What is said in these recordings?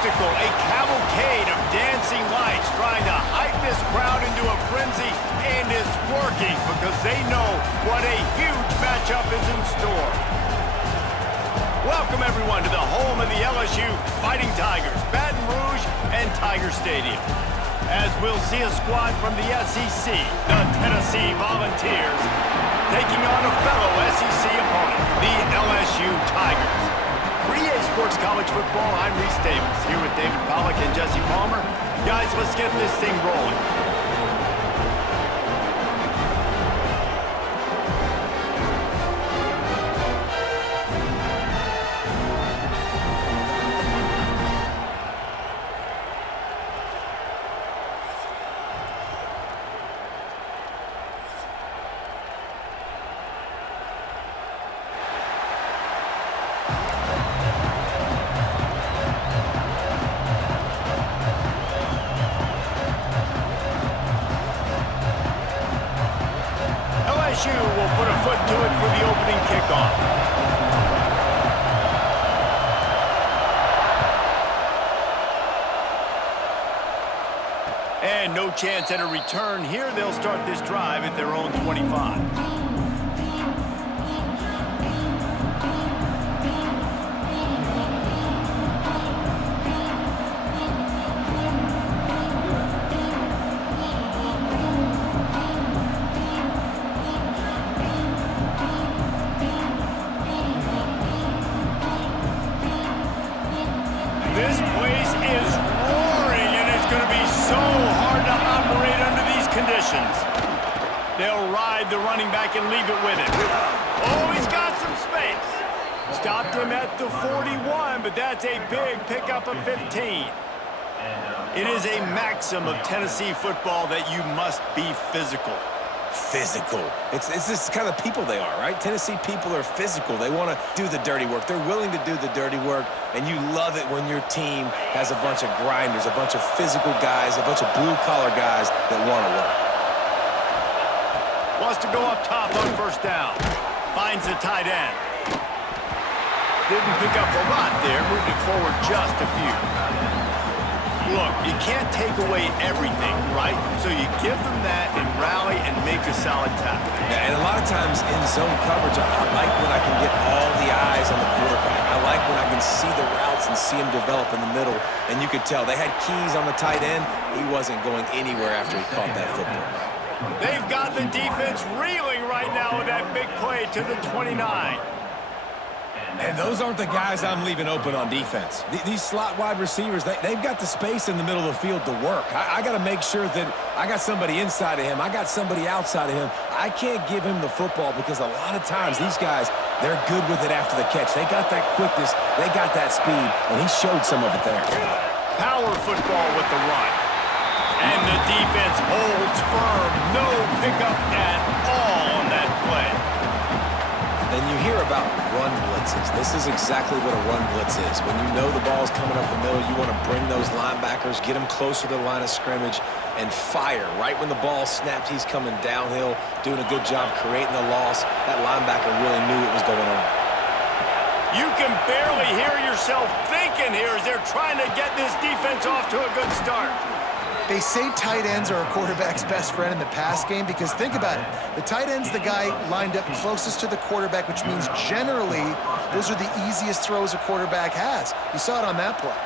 spectacle, a cavalcade of dancing lights trying to hype this crowd into a frenzy, and it's working because they know what a huge matchup is in store. Welcome, everyone, to the home of the LSU Fighting Tigers, Baton Rouge and Tiger Stadium. As we'll see a squad from the SEC, the Tennessee Volunteers, taking on a fellow SEC opponent, the LSU Tigers. For EA Sports College Football, I'm Reese Davis, here with David Pollack and Jesse Palmer. Guys, let's get this thing rolling. LSU will put a foot to it for the opening kickoff. And no chance at a return here. They'll start this drive at their own 25. This place is roaring, and it's going to be so hard to operate under these conditions. They'll ride the running back and leave it with him. Oh, he's got some space. Stopped him at the 41, but that's a big pickup of 15. It is a maxim of Tennessee football that you must be physical. Physical. It's this kind of people they are, right? Tennessee people are physical. They want to do the dirty work. They're willing to do the dirty work, and you love it when your team has a bunch of grinders, a bunch of physical guys, a bunch of blue-collar guys that want to work. Wants to go up top on first down. Finds the tight end. Didn't pick up a lot there, moving forward just a few. Look, you can't take away everything, right? So you give them that and rally and make a solid tackle. Yeah, and a lot of times in zone coverage, I like when I can get all the eyes on the quarterback. I like when I can see the routes and see him develop in the middle. And you could tell they had keys on the tight end. He wasn't going anywhere after he caught that football. They've got the defense reeling right now with that big play to the 29. And those aren't the guys I'm leaving open on defense. These slot wide receivers, they've got the space in the middle of the field to work. I got to make sure that I got somebody inside of him. I got somebody outside of him. I can't give him the football because a lot of times these guys, they're good with it after the catch. They got that quickness. They got that speed, and he showed some of it there. Power football with the run. And the defense holds firm. No pickup at all on that play. And you hear about run blitzes. This is exactly what a run blitz is. When you know the ball's coming up the middle, you want to bring those linebackers, get them closer to the line of scrimmage, and fire. Right when the ball snapped, he's coming downhill, doing a good job creating the loss. That linebacker really knew what was going on. You can barely hear yourself thinking here as they're trying to get this defense off to a good start. They say tight ends are a quarterback's best friend in the pass game because think about it. The tight end's the guy lined up closest to the quarterback, which means generally those are the easiest throws a quarterback has. You saw it on that play.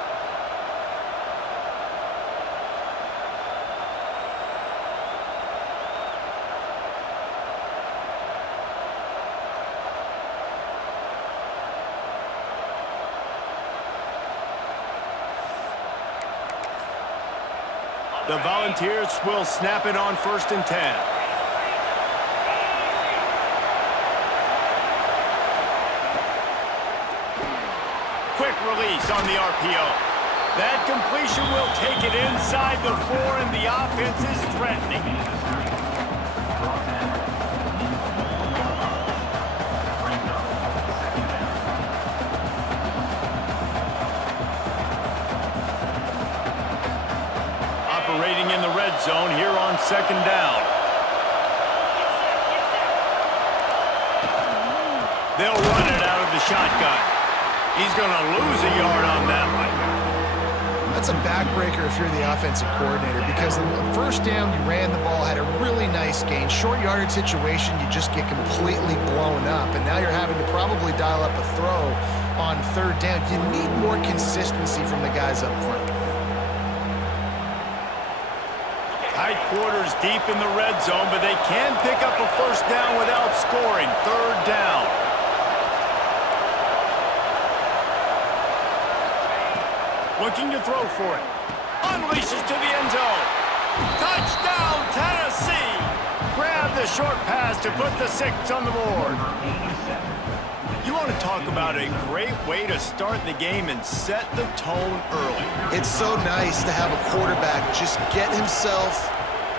The Volunteers will snap it on 1st and 10. Quick release on the RPO. That completion will take it inside the 4, and the offense is threatening. Operating in the red zone here on 2nd down. They'll run it out of the shotgun. He's going to lose a yard on that one. that's a backbreaker if you're the offensive coordinator, because on the first down, you ran the ball, had a really nice gain. Short yardage situation, you just get completely blown up, and now you're having to probably dial up a throw on third down. You need more consistency from the guys up front. Tight quarters deep in the red zone, but they can pick up a first down without scoring. Third down. Looking to throw for it. Unleashes to the end zone. Touchdown, Tennessee! Grab the short pass to put the 6 on the board. You want to talk about a great way to start the game and set the tone early. It's so nice to have a quarterback just get himself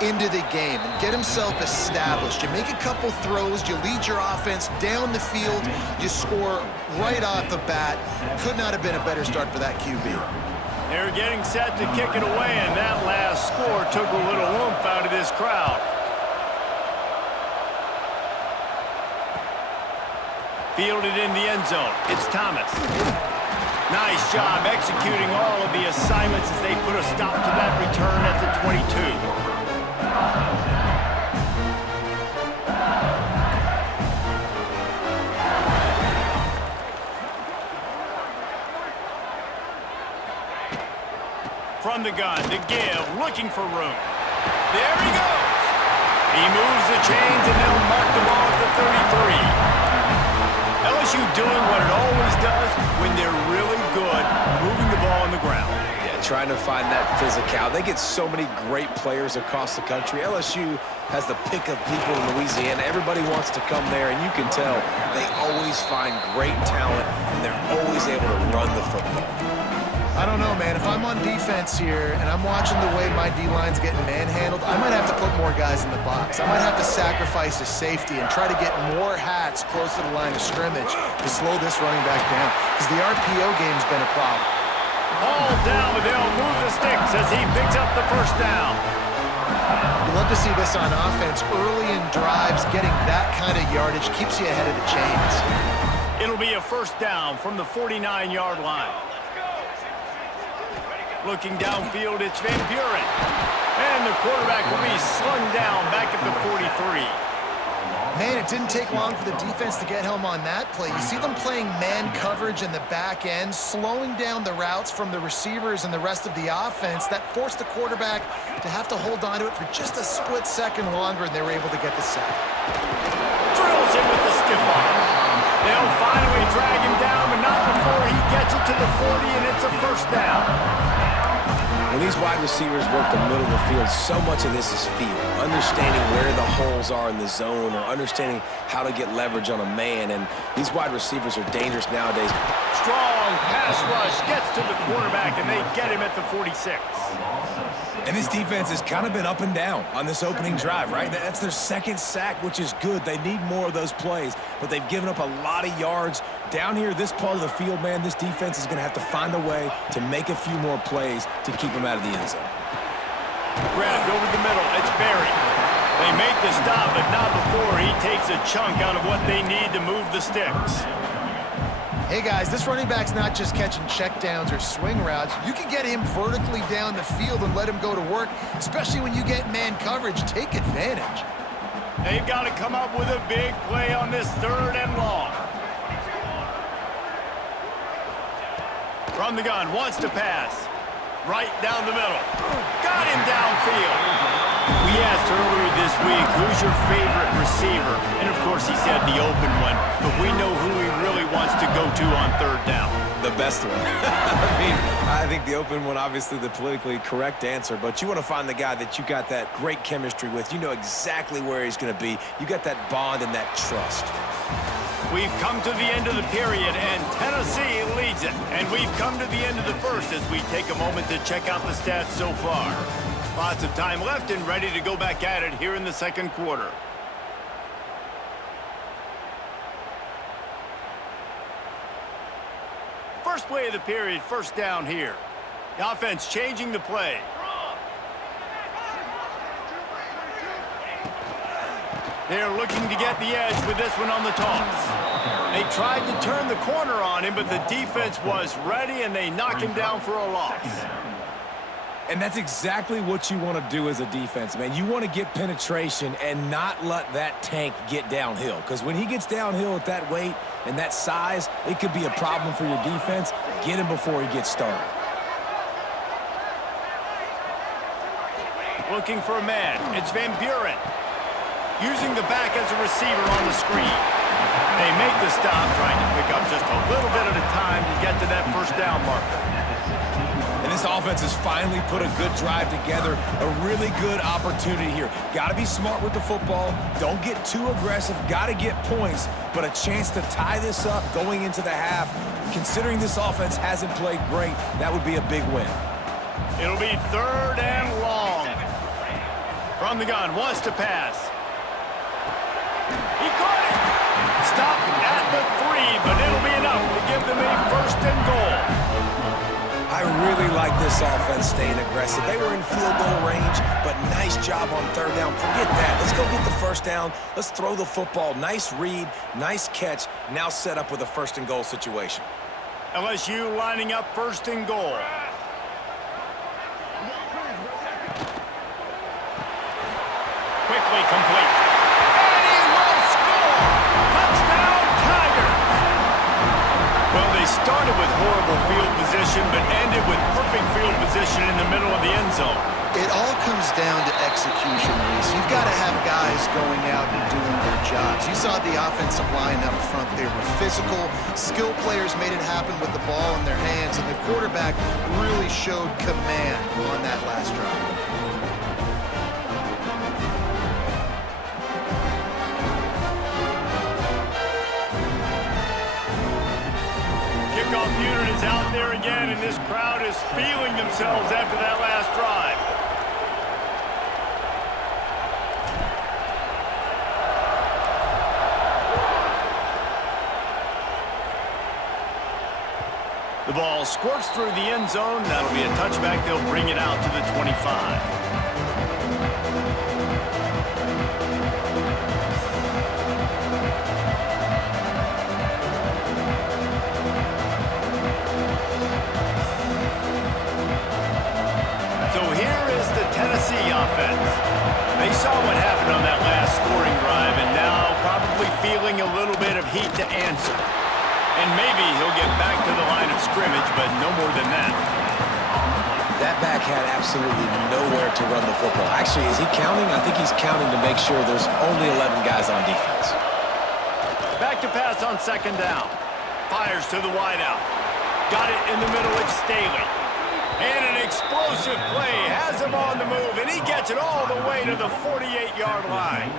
into the game and get himself established. You make a couple throws, you lead your offense down the field, you score right off the bat. Could not have been a better start for that QB. They're getting set to kick it away, and that last score took a little oomph out of this crowd. Fielded in the end zone. It's Thomas. Nice job executing all of the assignments as they put a stop to that return at the 22. From the gun to give, looking for room. There he goes. He moves the chains, and they'll mark the ball at the 33. LSU doing what it always does when they're really good, moving the ball on the ground. Yeah, trying to find that physical. They get so many great players across the country. LSU has the pick of people in Louisiana. Everybody wants to come there, and you can tell they always find great talent, and they're always able to run the football. I don't know, man. If I'm on defense here and I'm watching the way my D-line's getting manhandled, I might have to put more guys in the box. I might have to sacrifice a safety and try to get more hats close to the line of scrimmage to slow this running back down, because the RPO game's been a problem. All down, but they'll move the sticks as he picks up the first down. You love to see this on offense. Early in drives, getting that kind of yardage keeps you ahead of the chains. It'll be a first down from the 49-yard line. Looking downfield, it's Van Buren. And the quarterback will be slung down back at the 43. Man, it didn't take long for the defense to get home on that play. You see them playing man coverage in the back end, slowing down the routes from the receivers and the rest of the offense. That forced the quarterback to have to hold on to it for just a split second longer, and they were able to get the sack. Drills him with the stiff arm. They'll finally drag him down, but not before he gets it to the 40, and it's a first down. When these wide receivers work the middle of the field, so much of this is feel. Understanding where the holes are in the zone, or understanding how to get leverage on a man. And these wide receivers are dangerous nowadays. Strong pass rush gets to the quarterback, and they get him at the 46. And this defense has kind of been up and down on this opening drive, right? That's their second sack, which is good. They need more of those plays, but they've given up a lot of yards. Down here, this part of the field, man, this defense is going to have to find a way to make a few more plays to keep them out of the end zone. Grabbed over the middle. It's Barry. They make the stop, but not before he takes a chunk out of what they need to move the sticks. Hey, guys, this running back's not just catching checkdowns or swing routes. You can get him vertically down the field and let him go to work, especially when you get man coverage. Take advantage. They've got to come up with a big play on this third and long. From the gun, wants to pass. Right down the middle. Got him downfield. We asked earlier this week, who's your favorite receiver? And, of course, he said the open one. But we know who he really wants to go to on third down. The best one. I think the open one, obviously the politically correct answer. But you want to find the guy that you got that great chemistry with. You know exactly where he's going to be. You got that bond and that trust. We've come to the end of the period, and Tennessee leads it. And we've come to the end of the first as we take a moment to check out the stats so far. Lots of time left and ready to go back at it here in the second quarter. First play of the period, first down here. The offense changing the play. They're looking to get the edge with this one on the toss. They tried to turn the corner on him, but the defense was ready, and they knock him down for a loss. And that's exactly what you want to do as a defense, man. You want to get penetration and not let that tank get downhill. Because when he gets downhill at that weight and that size, it could be a problem for your defense. Get him before he gets started. Looking for a man. It's Van Buren. Using the back as a receiver on the screen. They make the stop, trying to pick up just a little bit at a time to get to that first down marker. And this offense has finally put a good drive together, a really good opportunity here. Got to be smart with the football. Don't get too aggressive. Got to get points, but a chance to tie this up going into the half. Considering this offense hasn't played great, that would be a big win. It'll be 3rd and long. From the gun, wants to pass. He caught it. Stop at the 3, but it'll be enough to give them a 1st and goal. I really like this offense staying aggressive. They were in field goal range, but nice job on 3rd down. Forget that. Let's go get the 1st down. Let's throw the football. Nice read, nice catch. Now set up with a 1st and goal situation. LSU lining up 1st and goal. Quickly complete. And he will score! Touchdown, Tiger! Well, they started with horrible field position, but ended with perfect field position in the middle of the end zone. It all comes down to execution, Reese. You've got to have guys going out and doing their jobs. You saw the offensive line up front. They were physical. Skill players made it happen with the ball in their hands, and the quarterback really showed command on that last drive. Kickoff unit is out there again, and this crowd is feeling themselves after that last drive. The ball squirts through the end zone. That'll be a touchback. They'll bring it out to the 25. Offense. They saw what happened on that last scoring drive, and now probably feeling a little bit of heat to answer. And maybe he'll get back to the line of scrimmage, but no more than that. That back had absolutely nowhere to run the football. Actually, is he counting? I think he's counting to make sure there's only 11 guys on defense. Back to pass on 2nd down. Fires to the wideout. Got it in the middle. It's Staley. And an explosive play has him on the move, and he gets it all the way to the 48-yard line.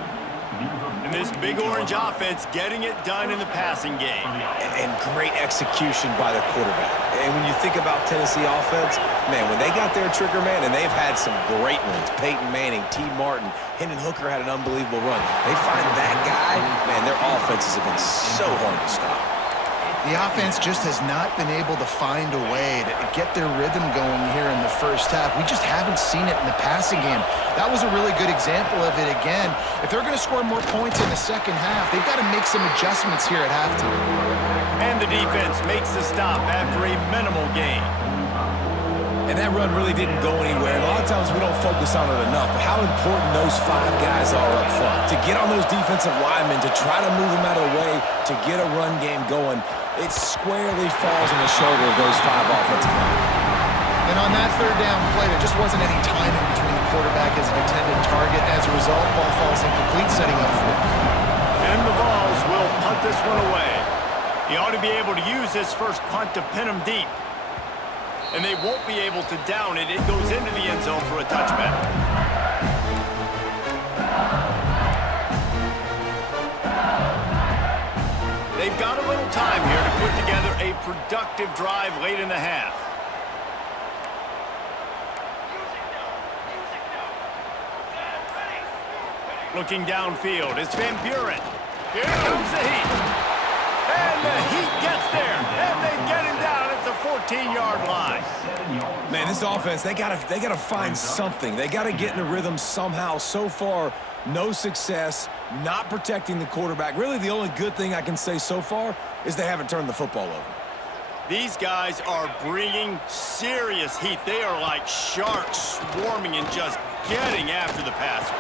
And this Big Orange offense getting it done in the passing game. And great execution by the quarterback. And when you think about Tennessee offense, man, when they got their trigger man, and they've had some great ones, Peyton Manning, T. Martin, Hendon Hooker had an unbelievable run. They find that guy, man, their offenses have been so hard to stop. The offense just has not been able to find a way to get their rhythm going here in the first half. We just haven't seen it in the passing game. That was a really good example of it again. If they're going to score more points in the second half, they've got to make some adjustments here at halftime. And the defense makes the stop after a minimal gain. And that run really didn't go anywhere. A lot of times we don't focus on it enough, but how important those 5 guys are up front. To get on those defensive linemen, to try to move them out of the way, to get a run game going, it squarely falls on the shoulder of those 5 offensive linemen. And on that 3rd down play, there just wasn't any timing between the quarterback and his intended target. As a result, ball falls incomplete, setting up for it. And the Vols will punt this one away. He ought to be able to use this first punt to pin him deep. And they won't be able to down it. It goes into the end zone for a touchback. They've got a little time here to put together a productive drive late in the half. Looking downfield, it's Van Buren. Here comes the heat. And the heat gets there. And they get him down at the 14-yard line. Man, this offense, they gotta find something. They gotta get in a rhythm somehow. So far, no success, not protecting the quarterback. Really, the only good thing I can say so far is they haven't turned the football over. These guys are bringing serious heat. They are like sharks swarming and just getting after the passer.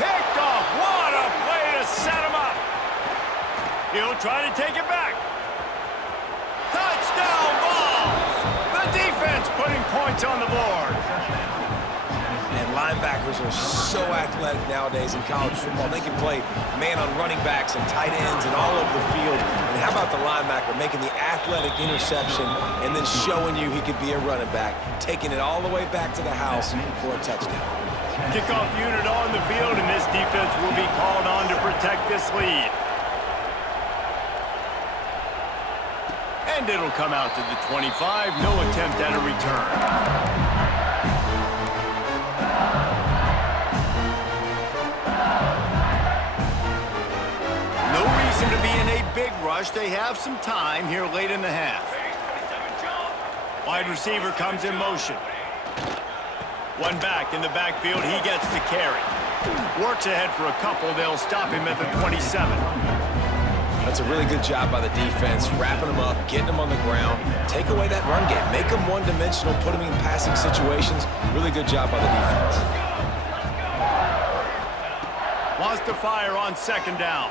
Picked off. What a play to set him up. He'll try to take it back. Touchdown balls. The defense putting points on the board. And linebackers are so athletic nowadays in college football. They can play man on running backs and tight ends and all over the field. And how about the linebacker making the athletic interception and then showing you he could be a running back, taking it all the way back to the house for a touchdown. Kickoff unit on the field, and this defense will be called on to protect this lead. And it'll come out to the 25. No attempt at a return. To be in a big rush. They have some time here late in the half. Wide receiver comes in motion. One back in the backfield. He gets to carry. Works ahead for a couple. They'll stop him at the 27. That's a really good job by the defense, wrapping them up, getting them on the ground. Take away that run game. Make them one-dimensional, put them in passing situations. Really good job by the defense. Wants to fire on second down.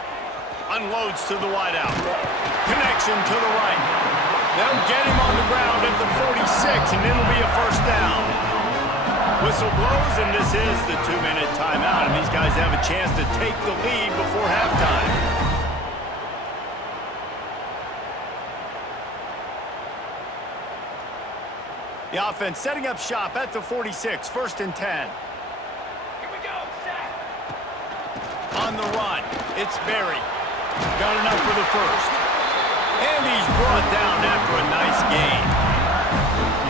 Unloads to the wideout. Connection to the right. They'll get him on the ground at the 46, and it'll be a first down. Whistle blows, and this is the 2-minute timeout, and these guys have a chance to take the lead before halftime. The offense setting up shop at the 46, 1st and 10. On the run, it's Berry. Got enough for the first. And he's brought down after a nice gain.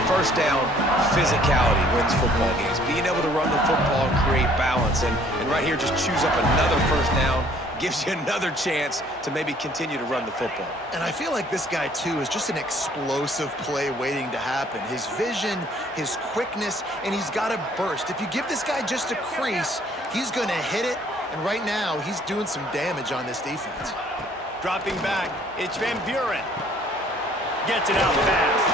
First down, physicality wins football games. Being able to run the football and create balance. And right here, just choose up another first down. Gives you another chance to maybe continue to run the football. And I feel like this guy, too, is just an explosive play waiting to happen. His vision, his quickness, and he's got a burst. If you give this guy just a crease, he's going to hit it. And right now, he's doing some damage on this defense. Dropping back, it's Van Buren. Gets it out fast.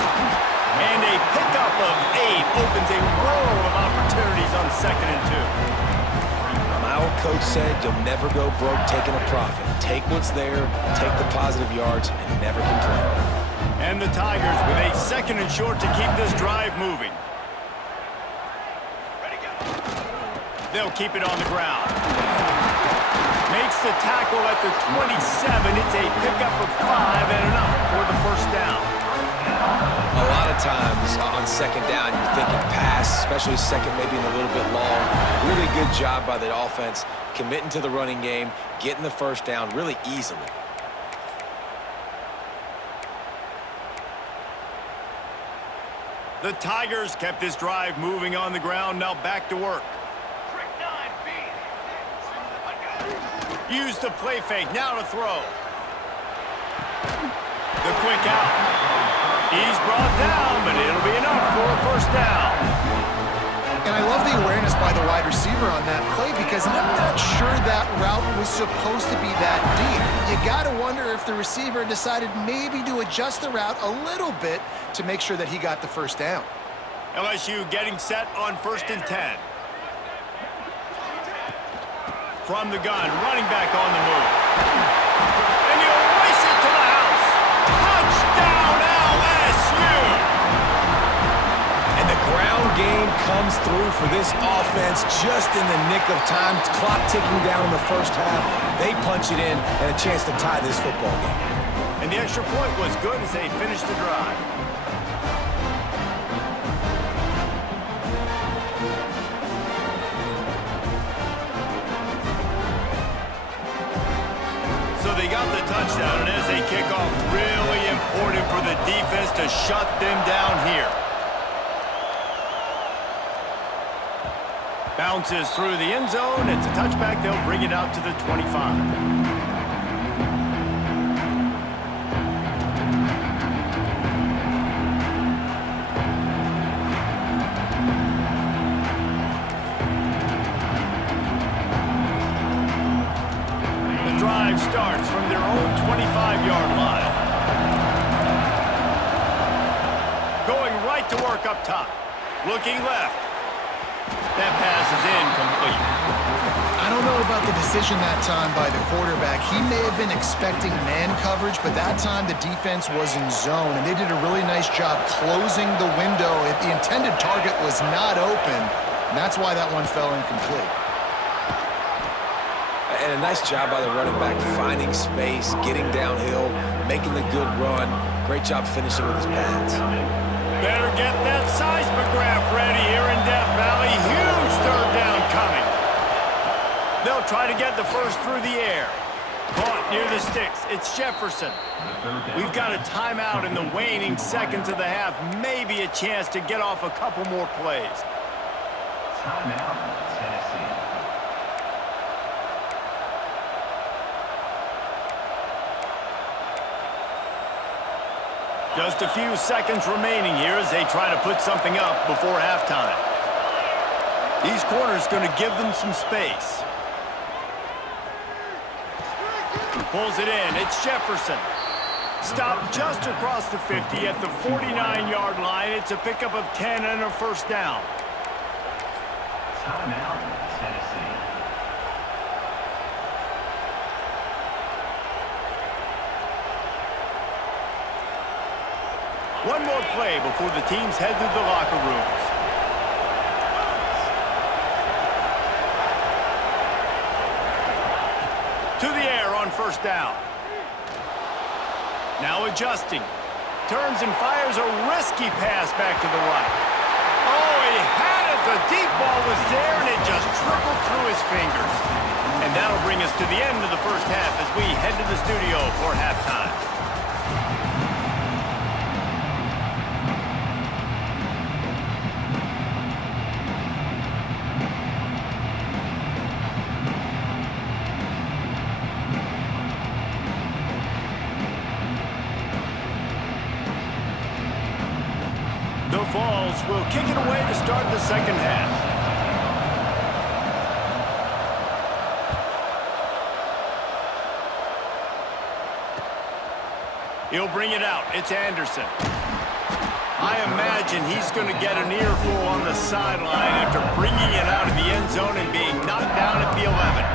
And a pickup of 8 opens a world of opportunities on 2nd and 2. My old coach said you'll never go broke taking a profit. Take what's there, take the positive yards, and never complain. And the Tigers with a 2nd and short to keep this drive moving. They'll keep it on the ground. Makes the tackle at the 27. It's a pickup of 5 and enough for the first down. A lot of times on 2nd down, you're thinking pass, especially 2nd, maybe a little bit long. Really good job by the offense, committing to the running game, getting the first down really easily. The Tigers kept this drive moving on the ground. Now back to work. Use the play fake, now to throw. The quick out. He's brought down, but it'll be enough for a first down. And I love the awareness by the wide receiver on that play because I'm not sure that route was supposed to be that deep. You got to wonder if the receiver decided maybe to adjust the route a little bit to make sure that he got the first down. LSU getting set on 1st and 10. From the gun, running back on the move. And he'll race it to the house. Touchdown, LSU! And the ground game comes through for this offense just in the nick of time. Clock ticking down in the first half. They punch it in and a chance to tie this football game. And the extra point was good as they finished the drive. So they got the touchdown, and as they kick off, really important for the defense to shut them down here. Bounces through the end zone. It's a touchback. They'll bring it out to the 25. Starts from their own 25-yard line. back to work up top. Looking left. That pass is incomplete. I don't know about the decision that time by the quarterback. He may have been expecting man coverage, but that time the defense was in zone, and they did a really nice job closing the window. The intended target was not open, and that's why that one fell incomplete. And a nice job by the running back, finding space, getting downhill, making the good run. Great job finishing with his pads. Better get that seismograph ready here in Death Valley. Huge third down coming. They'll try to get the first through the air. Caught near the sticks. It's Jefferson. We've got a timeout in the waning seconds of the half. Maybe a chance to get off a couple more plays. Timeout, Tennessee. Just a few seconds remaining here as they try to put something up before halftime. These corners going to give them some space. Pulls it in. It's Jefferson. Stopped just across the 50 at the 49-yard line. It's a pickup of 10 and a first down. Timeout, Tennessee. One more play before the teams head to the locker rooms. To the air on first down. Now adjusting. Turns and fires a risky pass back to the right. Oh, he had it. The deep ball was there, and it just trickled through his fingers. And that'll bring us to the end of the first half as we head to the studio for halftime. The Vols will kick it away to start the second half. He'll bring it out. It's Anderson. I imagine he's going to get an earful on the sideline after bringing it out of the end zone and being knocked down at the 11.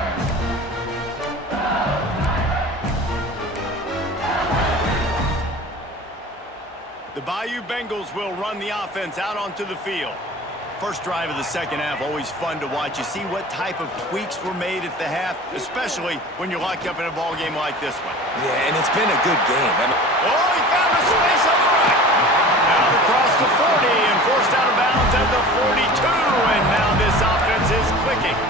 The Bayou Bengals will run the offense out onto the field. First drive of the second half, always fun to watch. You see what type of tweaks were made at the half, especially when you're locked up in a ball game like this one. Yeah, and it's been a good game. Oh, he found a space on the right. Out across the 40 and forced out of bounds at the 42, and now this offense is clicking.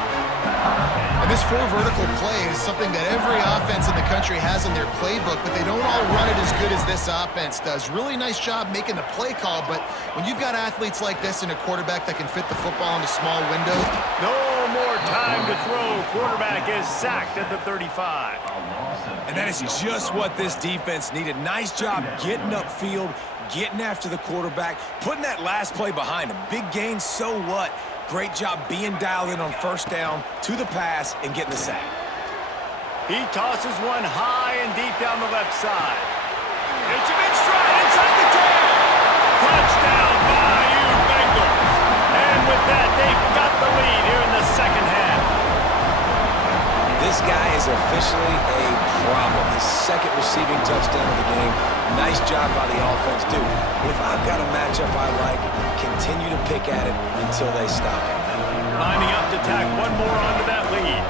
And this four vertical play is something that every offense in the country has in their playbook, but they don't all run it as good as this offense does. Really nice job making the play call, but when you've got athletes like this and a quarterback that can fit the football into small windows. No more time to throw. Quarterback is sacked at the 35. And that is just what this defense needed. Nice job getting upfield, getting after the quarterback, putting that last play behind him. Big gain, so what? Great job being dialed in on first down to the pass and getting the sack. He tosses one high and deep down the left side. It's a big stride inside the 10. Touchdown, Bayou Bengals. And with that, they've got the lead here in the second half. This guy is officially a problem. His second receiving touchdown of the game. Nice job by the offense, dude. If I've got a matchup I like, continue to pick at it until they stop it. Lining up to tack one more onto that lead.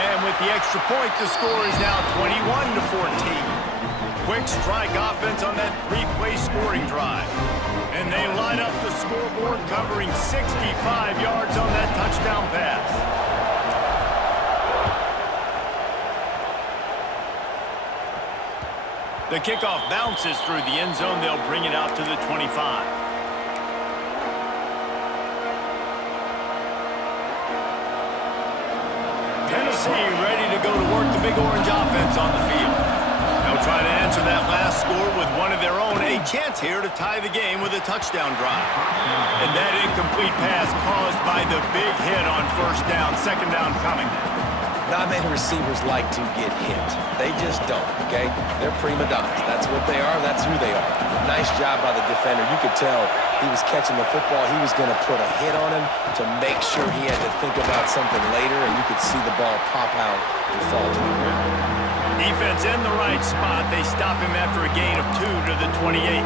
And with the extra point, the score is now 21-14. Quick strike offense on that three-play scoring drive. And they line up the scoreboard covering 65 yards on that touchdown pass. The kickoff bounces through the end zone. They'll bring it out to the 25. Tennessee ready to go to work the Big Orange offense on the field. They'll try to answer that last score with one of their own. A chance here to tie the game with a touchdown drive. And that incomplete pass caused by the big hit on first down. Second down coming. Not many receivers like to get hit. They just don't, okay? They're prima donnas. That's what they are. That's who they are. Nice job by the defender. You could tell he was catching the football. He was going to put a hit on him to make sure he had to think about something later, and you could see the ball pop out and fall to the ground. Defense in the right spot. They stop him after a gain of 2 to the 28.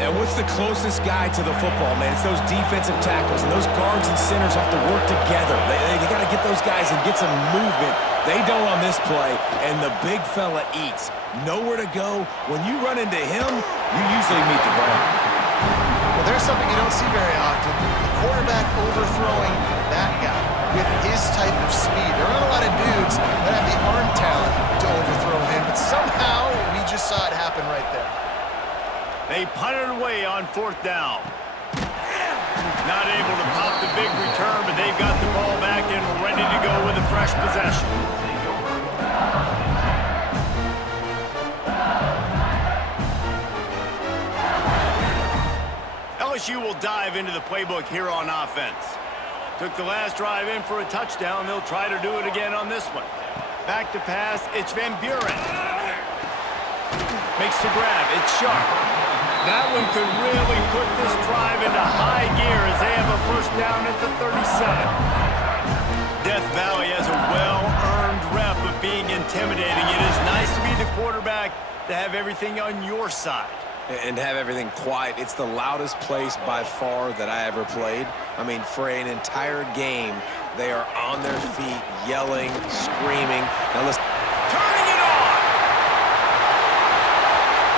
And what's the closest guy to the football, man? It's those defensive tackles, and those guards and centers have to work together. They got to get those guys and get some movement. They don't on this play, and the big fella eats. Nowhere to go. When you run into him, you usually meet the ground. Well, there's something you don't see very often. The quarterback overthrowing that guy with his type of speed. There aren't a lot of dudes that have the arm talent to overthrow him, but somehow we just saw it happen right there. They punted away on 4th down. Not able to pop the big return, but they've got the ball back and ready to go with a fresh possession. LSU will dive into the playbook here on offense. Took the last drive in for a touchdown. They'll try to do it again on this one. Back to pass. It's Van Buren. Makes the grab. It's sharp. That one could really put this drive into high gear as they have a first down at the 37. Death Valley has a well-earned rep of being intimidating. It is nice to be the quarterback to have everything on your side. And have everything quiet. It's the loudest place by far that I ever played. I mean, for an entire game, they are on their feet, yelling, screaming. Now listen. Turning it on!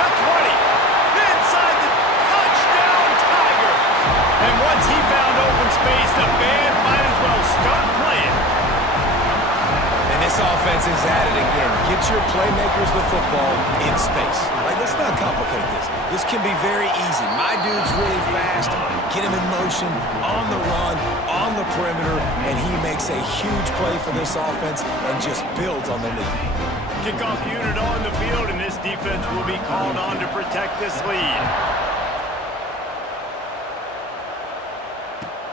The 20. Inside the touchdown Tigers. And once he found open space, the band might as well start playing. And this offense is at it again. Get your playmakers the football in space. Like, let's not complicate this. This can be very easy. My dude's really fast. Get him in motion, on the run, on the perimeter, and he makes a huge play for this offense and just builds on the lead. Kickoff unit on the field, and this defense will be called on to protect this lead.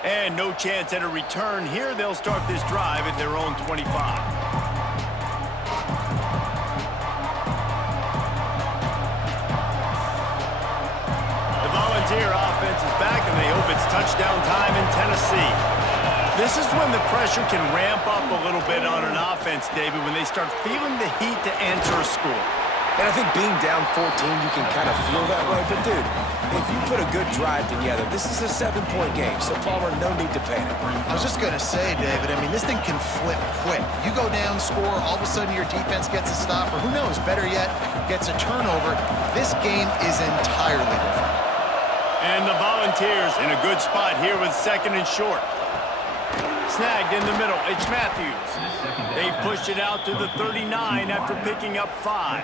And no chance at a return here. They'll start this drive at their own 25. Volunteer offense is back, and they hope it's touchdown time in Tennessee. This is when the pressure can ramp up a little bit on an offense, David, when they start feeling the heat to answer a score. And I think being down 14, you can kind of feel that way. But, dude, if you put a good drive together, this is a 7-point game. So, Palmer, no need to panic. I was just going to say, David, I mean, this thing can flip quick. You go down, score, all of a sudden your defense gets a stop, or who knows, better yet, gets a turnover. This game is entirely different. And the Volunteers in a good spot here with 2nd and short. Snagged in the middle. It's Matthews. They've pushed it out to the 39 after picking up 5.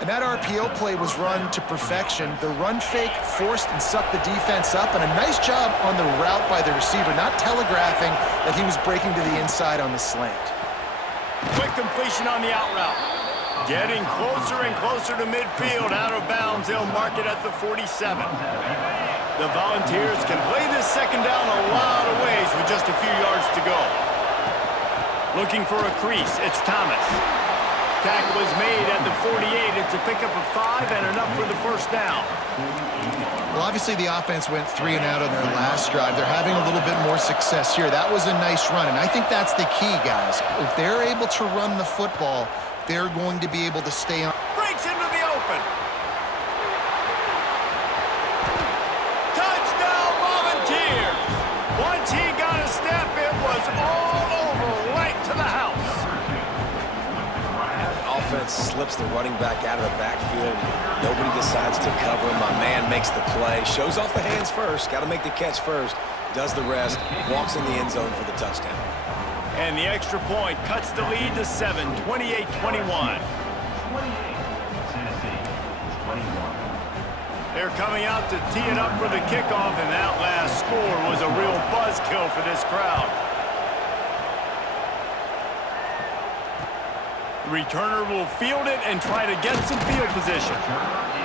And that RPO play was run to perfection. The run fake forced and sucked the defense up, and a nice job on the route by the receiver, not telegraphing that he was breaking to the inside on the slant. Quick completion on the out route. Getting closer and closer to midfield, out of bounds. They'll mark it at the 47. The Volunteers can play this 2nd down a lot of ways with just a few yards to go. Looking for a crease, it's Thomas. Tackle is made at the 48. It's a pickup of 5 and enough for the first down. Well, obviously the offense went 3 and out on their last drive. They're having a little bit more success here. That was a nice run, and I think that's the key, guys. If they're able to run the football, they're going to be able to stay on. Breaks into the open. Touchdown Volunteers. Once he got a step, it was all over, right to the house. The offense slips the running back out of the backfield. Nobody decides to cover him. My man makes the play. Shows off the hands first. Got to make the catch first. Does the rest. Walks in the end zone for the touchdown. And the extra point cuts the lead to 7, 28-21. They're coming out to tee it up for the kickoff, and that last score was a real buzzkill for this crowd. The returner will field it and try to get some field position.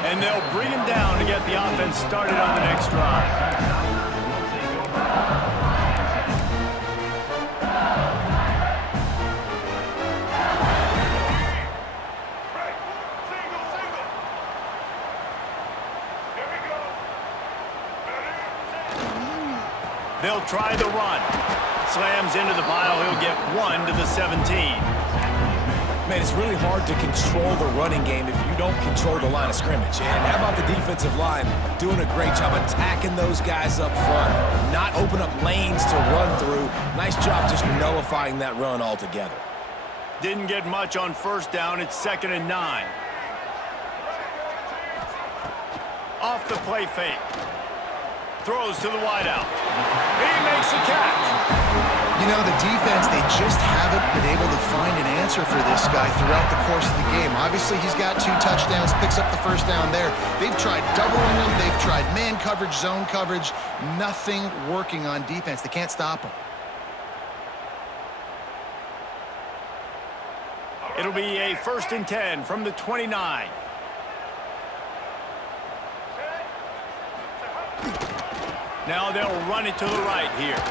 And they'll bring him down to get the offense started on the next drive. They'll try the run. Slams into the pile. He'll get 1 to the 17. Man, it's really hard to control the running game if you don't control the line of scrimmage. And how about the defensive line doing a great job attacking those guys up front, not open up lanes to run through. Nice job just nullifying that run altogether. Didn't get much on first down. It's 2nd and 9. Off the play fake. Throws to the wideout. He makes the catch. You know, the defense, they just haven't been able to find an answer for this guy throughout the course of the game. Obviously, he's got 2 touchdowns, picks up the first down there. They've tried doubling him. They've tried man coverage, zone coverage. Nothing working on defense. They can't stop him. It'll be a 1st and 10 from the 29. Now they'll run it to the right here.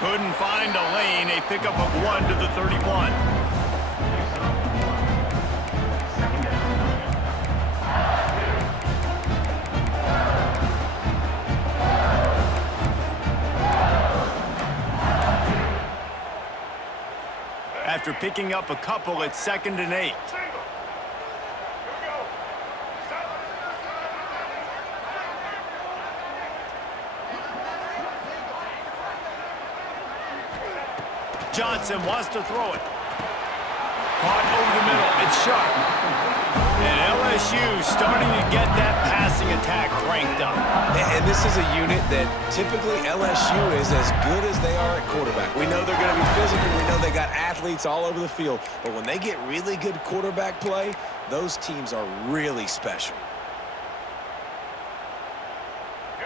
Couldn't find a lane. A pickup of 1 to the 31. After picking up a couple, it's 2nd and 8. Johnson wants to throw it. Caught over the middle. It's sharp. And LSU starting to get that passing attack cranked up. And this is a unit that typically LSU is as good as they are at quarterback. We know they're going to be physical. We know they got athletes all over the field. But when they get really good quarterback play, those teams are really special.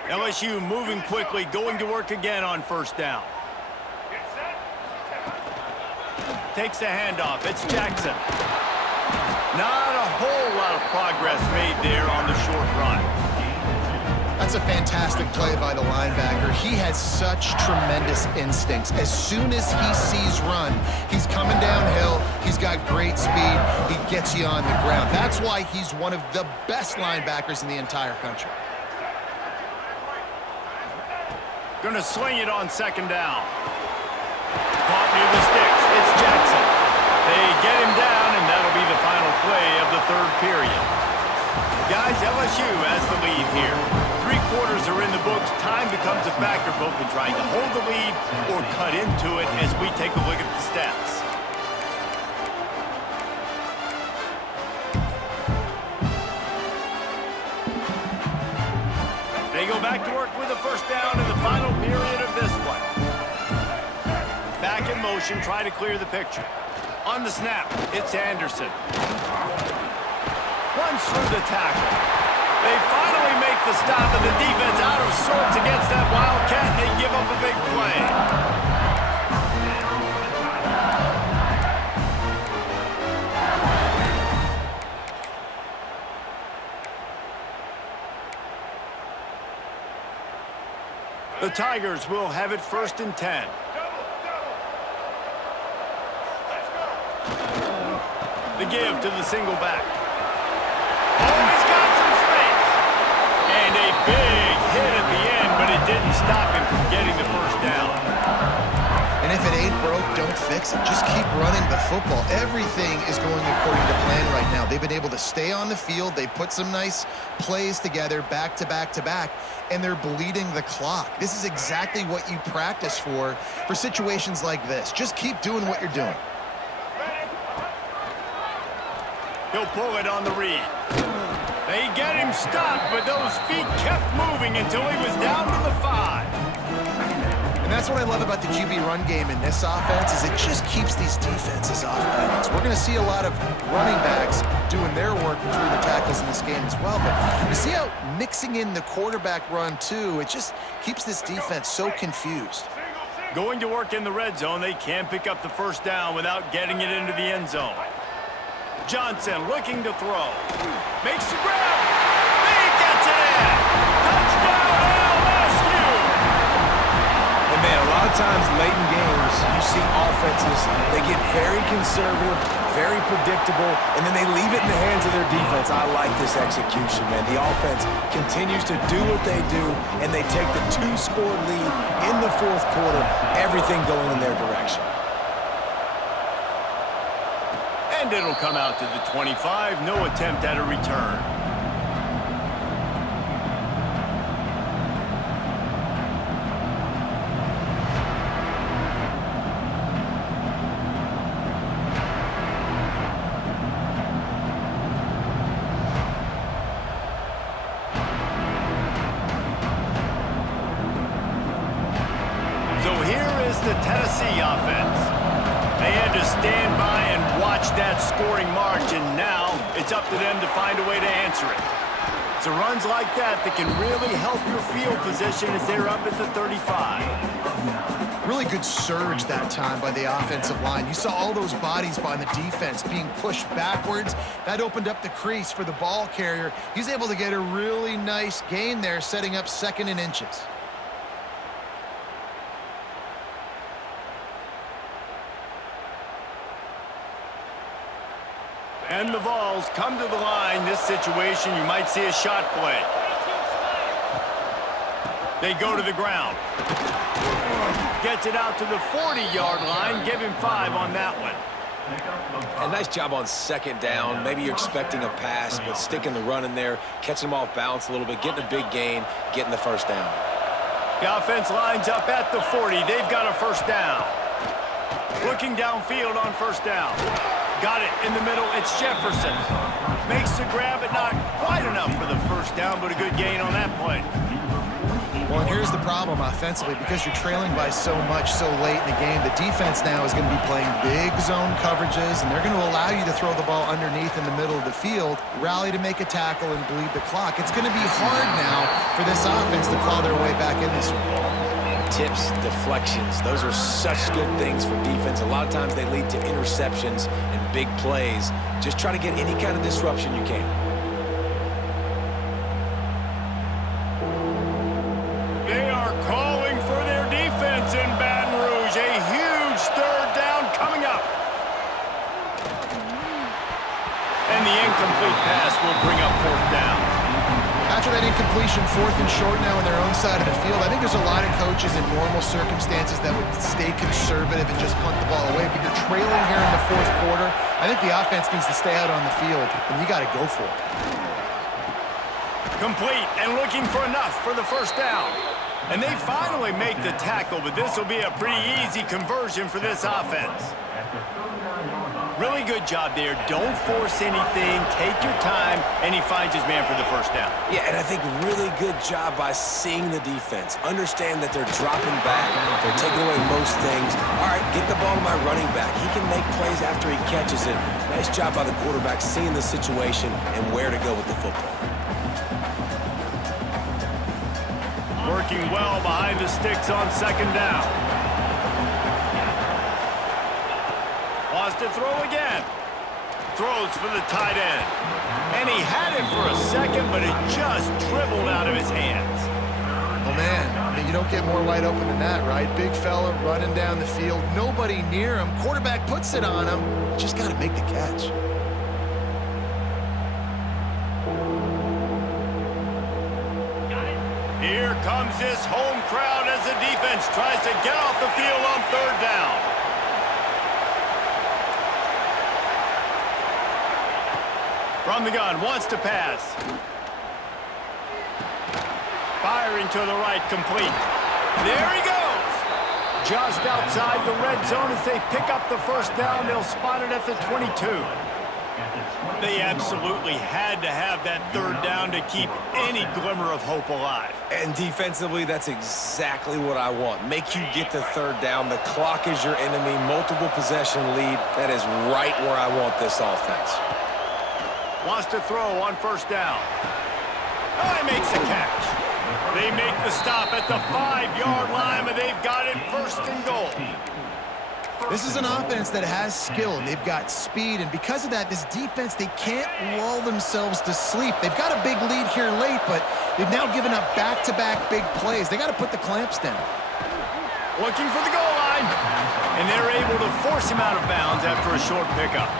LSU moving quickly, going to work again on first down. Takes the handoff. It's Jackson. Not a whole lot of progress made there on the short run. That's a fantastic play by the linebacker. He has such tremendous instincts. As soon as he sees run, he's coming downhill. He's got great speed. He gets you on the ground. That's why he's one of the best linebackers in the entire country. Gonna swing it on 2nd down. Caught near the sticks. It's Jackson. They get him down, and that'll be the final play of the 3rd period. Guys, LSU has the lead here. 3 quarters are in the books. Time becomes a factor both in trying to hold the lead or cut into it as we take a look at the stats. They go back to work with a first down in the final period of this one. Back in motion, try to clear the picture. On the snap, it's Anderson. Runs through the tackle. They finally make the stop, and the defense out of sorts against that Wildcat, and they give up a big play. The Tigers will have it 1st and 10. The give to the single back. Oh, he's got some space. And a big hit at the end, but it didn't stop him from getting the first down. And if it ain't broke, don't fix it. Just keep running the football. Everything is going according to plan right now. They've been able to stay on the field. They put some nice plays together back to back to back, and they're bleeding the clock. This is exactly what you practice for situations like this. Just keep doing what you're doing. He'll pull it on the read. They get him stopped, but those feet kept moving until he was down to the 5. And that's what I love about the QB run game in this offense is it just keeps these defenses off balance. We're going to see a lot of running backs doing their work between the tackles in this game as well. But you see how mixing in the quarterback run, too, it just keeps this defense so confused. Going to work in the red zone, they can't pick up the first down without getting it into the end zone. Johnson looking to throw. Makes the grab. He gets it in. Touchdown, LSU. And man, a lot of times late in games, you see offenses, they get very conservative, very predictable, and then they leave it in the hands of their defense. I like this execution, man. The offense continues to do what they do, and they take the 2-score lead in the 4th quarter, everything going in their direction. And it'll come out to the 25. No attempt at a return. So here is the Tennessee offense. They had to stand by and watch that scoring march, and now it's up to them to find a way to answer it. It's the runs like that that can really help your field position as they're up at the 35. Really good surge that time by the offensive line. You saw all those bodies by the defense being pushed backwards. That opened up the crease for the ball carrier. He's able to get a really nice gain there, setting up 2nd and inches. And the Vols come to the line. This situation, you might see a shot play. They go to the ground. Gets it out to the 40-yard line. Give him 5 on that one. A nice job on 2nd down. Maybe you're expecting a pass, but sticking the run in there, catching them off balance a little bit, getting a big gain, getting the 1st down. The offense lines up at the 40. They've got a 1st down. Looking downfield on 1st down. Got it in the middle. It's Jefferson. Makes the grab, but not quite enough for the 1st down, but a good gain on that play. Well, and here's the problem offensively. Because you're trailing by so much so late in the game, the defense now is going to be playing big zone coverages, and they're going to allow you to throw the ball underneath in the middle of the field, rally to make a tackle, and bleed the clock. It's going to be hard now for this offense to claw their way back in this one. Tips, deflections, those are such good things for defense. A lot of times they lead to interceptions and big plays. Just try to get any kind of disruption you can. They are calling for their defense in Baton Rouge. A huge 3rd down coming up. And the incomplete pass will bring up 4th down. After that incompletion, 4th and short now on their own side of the field, I think there's a lot of coaches in normal circumstances that would stay conservative and just punt the ball away. But you're trailing here in the 4th quarter. I think the offense needs to stay out on the field, and you got to go for it. Complete and looking for enough for the 1st down. And they finally make the tackle, but this will be a pretty easy conversion for this offense. Really good job there. Don't force anything. Take your time, and he finds his man for the 1st down. Yeah, and I think really good job by seeing the defense. Understand that they're dropping back. They're taking away most things. All right, get the ball to my running back. He can make plays after he catches it. Nice job by the quarterback seeing the situation and where to go with the football. Working well behind the sticks on 2nd down. Wants to throw again. Throws for the tight end. And he had him for a second, but it just dribbled out of his hands. Oh, man, you don't get more wide open than that, right? Big fella running down the field. Nobody near him. Quarterback puts it on him. Just got to make the catch. Here comes this home crowd as the defense tries to get off the field on 3rd down. From the gun, wants to pass. Firing to the right, complete. There he goes. Just outside the red zone as they pick up the 1st down. They'll spot it at the 22. They absolutely had to have that 3rd down to keep any glimmer of hope alive. And defensively, that's exactly what I want. Make you get the 3rd down. The clock is your enemy. Multiple possession lead. That is right where I want this offense. Wants to throw on 1st down. Oh, he makes the catch. They make the stop at the 5-yard line, but they've got it 1st and goal. This is an offense that has skill. They've got speed, and because of that, this defense, they can't lull themselves to sleep. They've got a big lead here late, but they've now given up back-to-back big plays. They got to put the clamps down. Looking for the goal line, and they're able to force him out of bounds after a short pickup.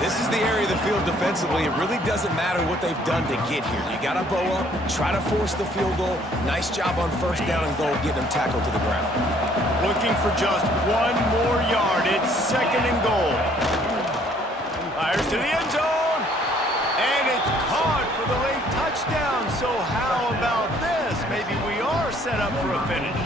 This is the area of the field defensively. It really doesn't matter what they've done to get here. You got to bow up, try to force the field goal. Nice job on 1st down and goal, getting them tackled to the ground. for just one more yard. It's second and goal. Fires to the end zone. And it's caught for the late touchdown. So how about this? Maybe we are set up for a finish.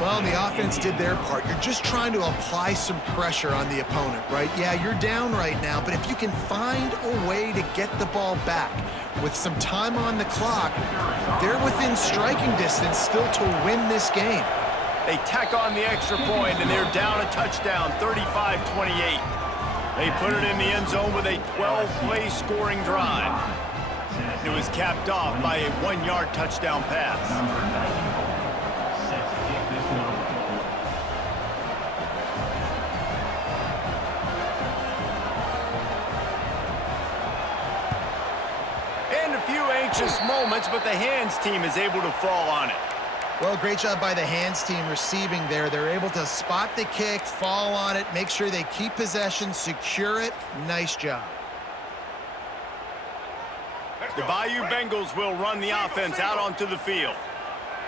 Well, the offense did their part. You're just trying to apply some pressure on the opponent, right? Yeah, you're down right now, but if you can find a way to get the ball back with some time on the clock, they're within striking distance still to win this game. They tack on the extra point, and they're down a touchdown, 35-28. They put it in the end zone with a 12-play scoring drive. It was capped off by a 1-yard touchdown pass. Anxious moments, but the hands team is able to fall on it. Well, great job by the hands team receiving there. They're able to spot the kick, fall on it, make sure they keep possession, secure it. Nice job. The Bayou Bengals will run the offense out onto the field.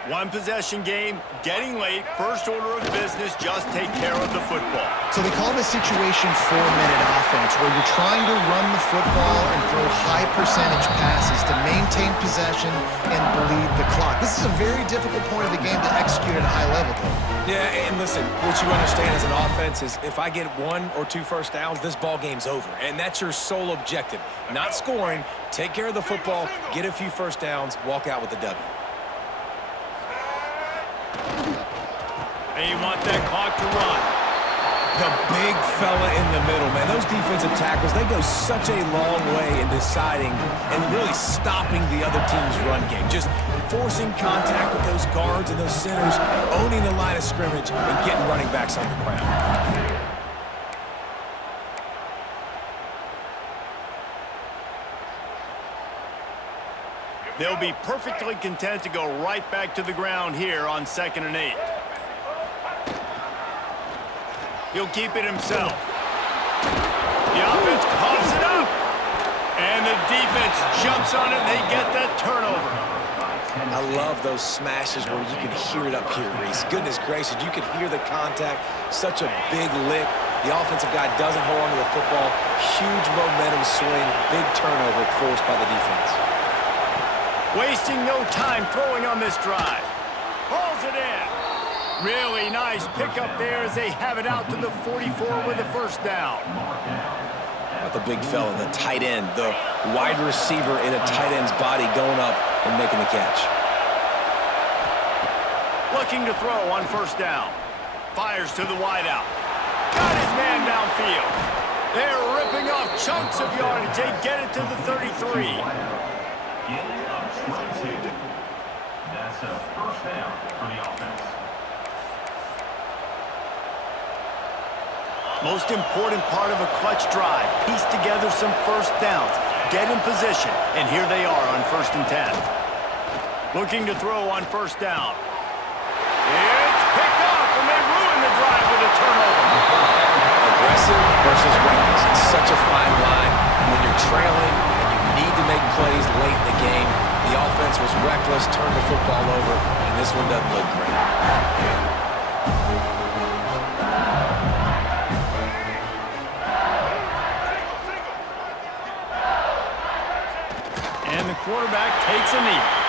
One possession game, getting late, first order of business, just take care of the football. So they call this situation 4-minute offense, where you're trying to run the football and throw high percentage passes to maintain possession and bleed the clock. This is a very difficult point of the game to execute at a high level, though. Yeah, and listen, what you understand as an offense is if I get 1 or 2 first downs, this ball game's over. And that's your sole objective. Not scoring, take care of the football, get a few first downs, walk out with the W. They want that clock to run. The big fella in the middle, man. Those defensive tackles, they go such a long way in deciding and really stopping the other team's run game. Just forcing contact with those guards and those centers, owning the line of scrimmage, and getting running backs on the ground. They'll be perfectly content to go right back to the ground here on 2nd and 8. He'll keep it himself. The offense coughs it up. And the defense jumps on it, and they get that turnover. I love those smashes where you can hear it up here, Reese. Goodness gracious, you can hear the contact. Such a big lick. The offensive guy doesn't hold on to the football. Huge momentum swing. Big turnover forced by the defense. Wasting no time throwing on this drive. Hauls it in. Really nice pickup there as they have it out to the 44 with a first down. About the big fella, the tight end, the wide receiver in a tight end's body going up and making the catch. Looking to throw on first down. Fires to the wideout. Got his man downfield. They're ripping off chunks of yardage. They get it to the 33. That's a first down for the offense. Most important part of a clutch drive, piece together some first downs, get in position, and here they are on 1st and 10. Looking to throw on first down. It's picked off, and they ruin the drive with a turnover. Aggressive versus reckless. It's such a fine line. When you're trailing and you need to make plays late in the game, the offense was reckless, turned the football over, and this one doesn't look great. And the quarterback takes a knee.